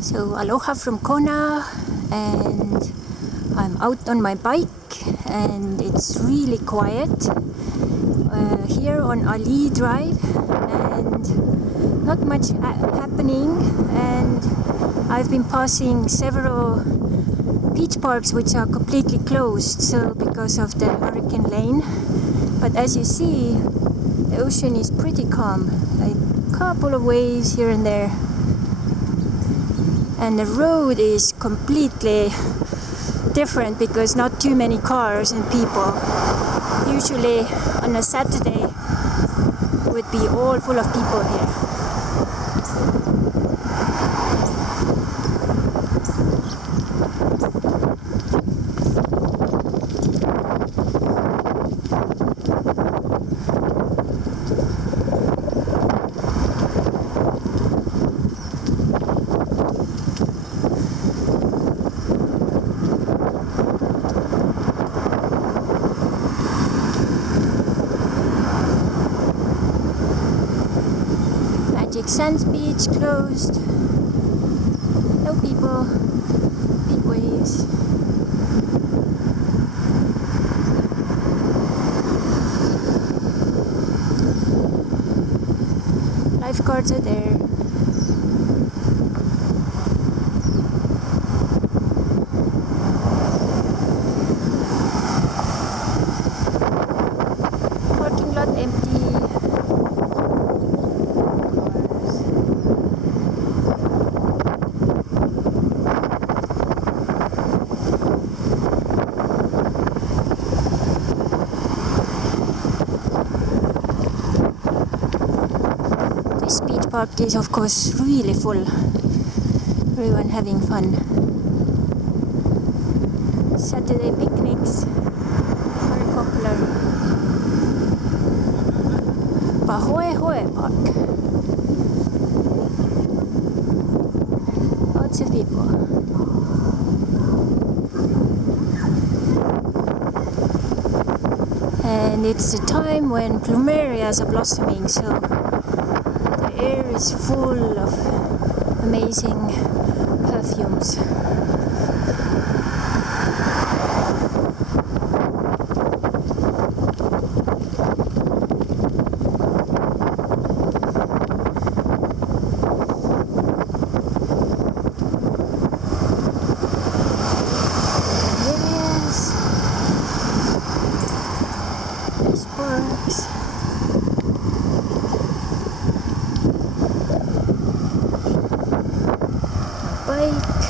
So aloha from Kona, and I'm out on my bike and it's really quiet here on Alii Drive, and not much happening, and I've been passing several beach parks which are completely closed, so because of the hurricane lane. But as you see, the ocean is pretty calm, a couple of waves here and there, and the road is completely different because not too many cars and people. Usually on a Saturday would be all full of people here. Sands Beach closed, no people, big waves. Lifeguards are there. Parking lot empty. This beach park is of course really full. Everyone having fun. Saturday picnics, very popular. Pahoehoe Park. Lots of people. And it's the time when plumerias are blossoming, so the air is full of amazing perfumes. Yes, there's parks. Bike.